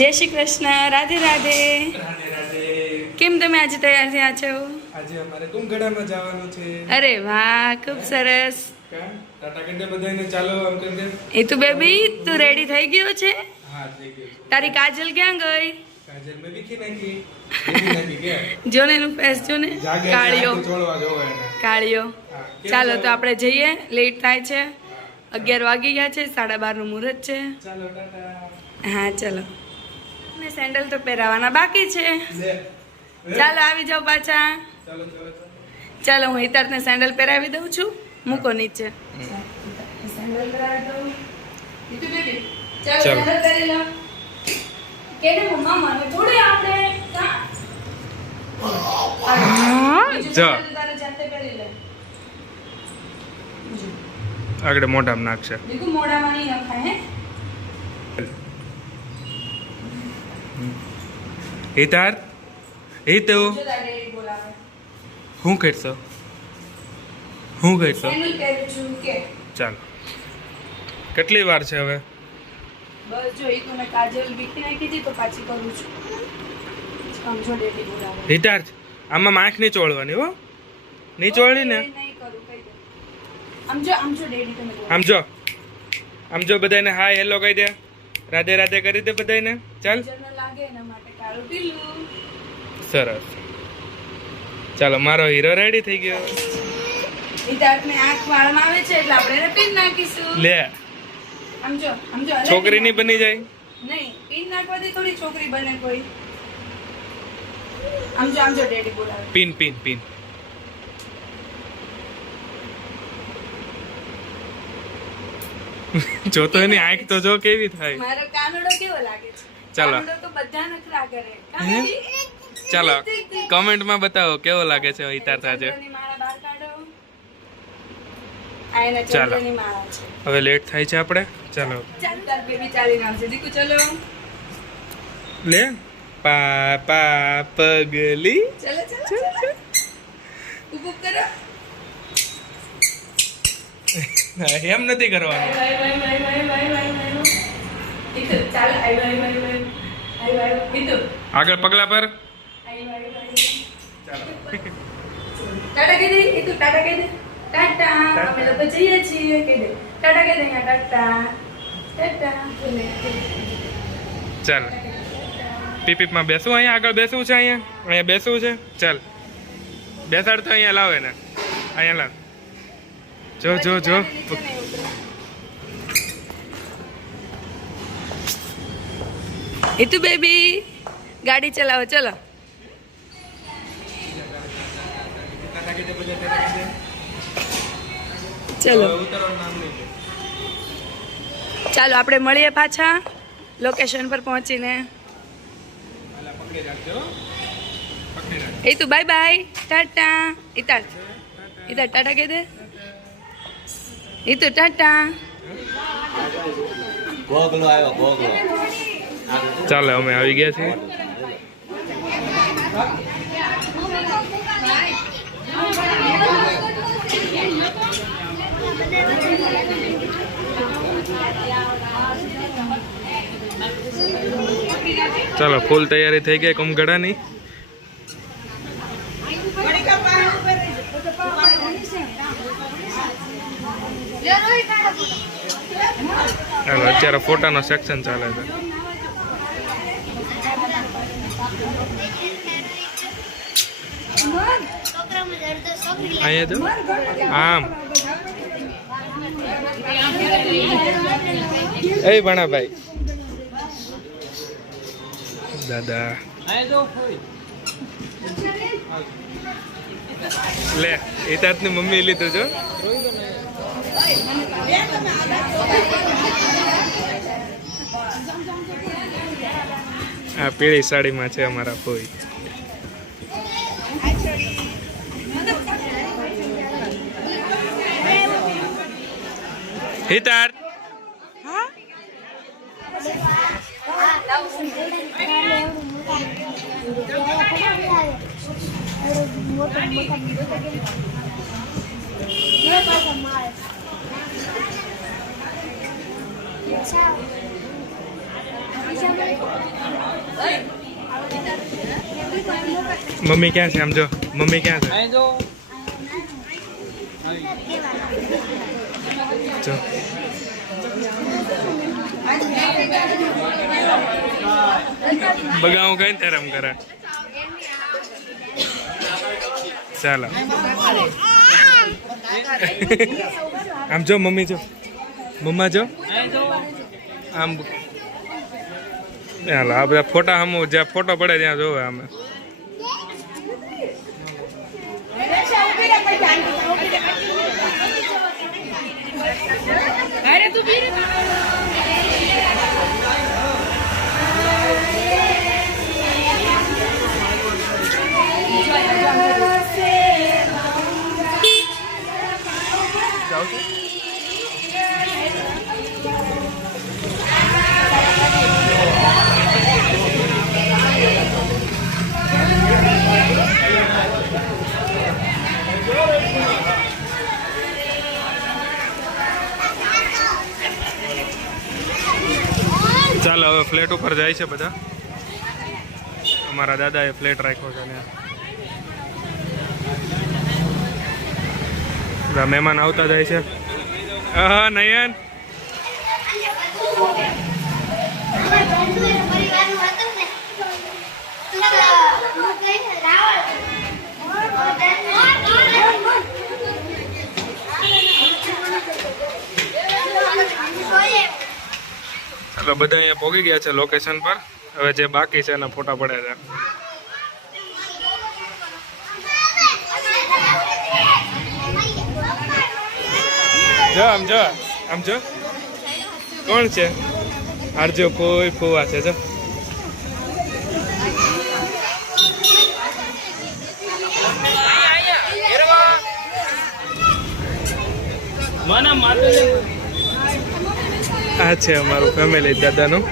જય શ્રી કૃષ્ણ, રાધે રાધે. રાધે રાધે. કેમ તમે આજે તૈયાર થયા છો? આજે અમારે કુંભગઢામાં જવાનું છે. અરે વાહ, ખૂબ સરસ. ટાટા કીધે બધાને ચાલો આમ કરી દે. એ તું બેબી, તું રેડી થઈ ગયો છે? હા, થઈ ગયું છે. તારી કાજલ ક્યાં ગઈ? કાજલ મેં વીખી નાખી. વીખી નાખી કે જોને એનું ફેસ જોને, જાગે કાળિયો તો છોડવા જોવે એને. કાળિયો. હા, કેમ ચાલો છે? તો આપણે જઈએ, લેટ થાય છે. 11 વાગી ગયા છે, 12:30 નું મુહૂર્ત છે. ચાલો ટાટા. હા ચલો. ને સેન્ડલ તો પહેરાવાના બાકી છે. લે. ચાલો આવી જાઓ પાછા. ચાલો ચાલો ચાલો. ચાલો હું હિતાર્થને સેન્ડલ પહેરાવી દઉં છું. મૂકો નીચે. સેન્ડલ પહેરાવી દઉં. હિતુ બેબી, ચાલો ચાલો. સેન્ડલ પહેરી લો. કેને મમ્મા મને થોડી આપણે જા. તારે જાતે પહેરી લે. આગળ મોઢામાં નાખશે. દીકુ મોઢામાં નહીં નખાય હે. હિતાર્થ, હિતુ, જો તારે ડેડી બોલાવે. હું કરશો? હું કરશો? સેન્ડલ પહેરું છું કે ચાલો. કેટલી વાર છે હવે? બસ જો ઈ તો મેં કાજલ વીખી નાખી હતી તો પાછી કરું છું. સમજો ડેડી બોલાવે. હિતાર્થ, આમાં આંખ નહીં ચોળવાની હો. નહીં ચોળની ને. નહીં કરું કહી દે. આમ જો ડેડી તમે બોલાવો. આમ જો બધાને હાય હેલો કહી દે. રાધે રાધે કરી દે બધાને. ચાલ. નજર ન લાગે એના માટે કાળું પીલું. સરસ. ચાલો, મારો હીરો રેડી થઈ ગયો. સિદ્ધાર્થને આંખ વાળમાં આવે છે એટલે આપણે એને પીન નાખીશું. લે, આમ જો છોકરી ની બની જાય. નહીં, પીન નાખવાથી થોડી છોકરી બને કોઈ. આમ જો ડેડી બોલાવે. Pin pin pin. જો તો એની આંખ તો જો કેવી થાય. મારો કાનડો કેવો લાગે છે? ચાલો. કાનડો તો બધા નખરા કરે. હે? ચાલો, કમેન્ટમાં બતાવો કેવો લાગે છે હિતાર્થ આજે. ચંદ્રની માળા બહાર કાઢો. આ એના ચાલો. ચંદ્રની માળા છે. હવે લેટ થાય છે આપણે. ચાલો ચાલ તાર બેબી ચાલીને આવશે. દીકુ ચલો. લે. પાપા પગલી. ચલો. ઊભું કરો. એમ નથી કરવાનું. આગળ પગલા પર. ટાટા કહી દે. એ તો ટાટા કહી દે. ટાટા. અમે લોકો જઈએ છીએ. કહી દે. ટાટા કહી દે. અહીંયા ટાટા. ચાલ. પીપીપમાં બેસવું? અહીંયા આગળ બેસવું છે? અહીંયા બેસવું છે? ચાલ, બેસાડ તો અહીંયા લાવે ને. અહીંયા લાવ. જો હિતુ બેબી ગાડી ચલાવો. ચલો. ચલો ચાલો આપણે મળીએ પાછા લોકેશન પર પહોંચીને. Hitu bye bye. Tata. Hitarth tata કહી દે. હિતુ ટાટા. ગોગલો આવ્યો ગોગલો. ચાલો, અમે આવી ગયા છીએ. ચાલો, ફૂલ તૈયારી થઈ ગઈ કુંભગઢાની. ચાલો, અત્યારે ફોટાનો સેક્શન ચાલે છે. અહીંયા જો આમ. એ ભણાભાઈ દાદા લે. હિતાર્થ ની મમ્મી લીધું છો. આ પીળી સાડીમાં છે અમારા ફોઈ. હિતાર્થ, મમ્મી ક્યાં છે? આમ જો, મમ્મી ક્યાં છે? જો બગાવું કઈ ત્યારે એમ કરે. ચાલો આમ જો મમ્મી જો, મમ્મા જો આમ. ચાલો આ બધા ફોટા હમું જ્યાં ફોટો પડે ત્યાં જોવે અમે. ચાલો હવે ફ્લેટ ઉપર જાય છે બધા. અમારા દાદાએ ફ્લેટ રાખ્યો છે ને બધા મહેમાન આવતા જાય છે. હા નયન ચાલો બધા અહીંયા પહોંચી ગયા છે લોકેશન પર. હવે જે બાકી છે એના ફોટા પડે છે. જો આમ જો, આમ જો કોણ છે? આરજો કોઈ ફોવા છે જો. આ છે અમારું ફેમિલી દાદાનું.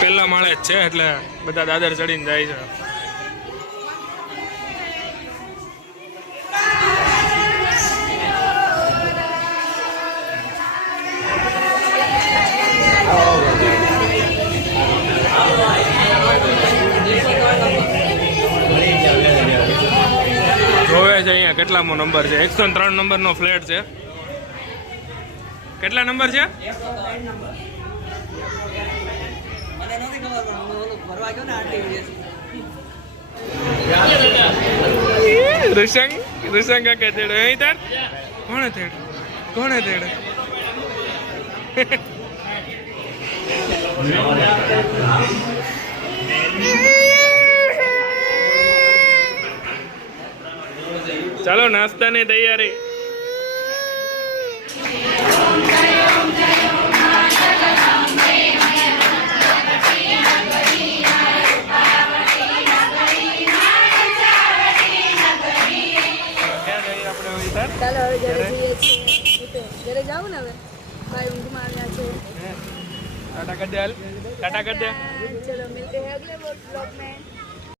પહેલા માળે જ છે એટલે બધા દાદર ચડીને જાય છે. જોવે છે અહીંયા કેટલામો નંબર છે? 103 નંબરનો ફ્લેટ છે. કેટલા નંબર છે? ઋષંગ કાકા તેડે અહીં તાર કોણે તેડે? કોણે તેડે? ચાલો નાસ્તાની તૈયારી. ચાલો હવે ઘરે જઈએ છીએ. ઘરે જાવું ને હવે ભાઈ ઊંઘ મારના છે. टाटा कर दे, टाटा कर दे. चलो मिलते हैं अगले व्लॉग में.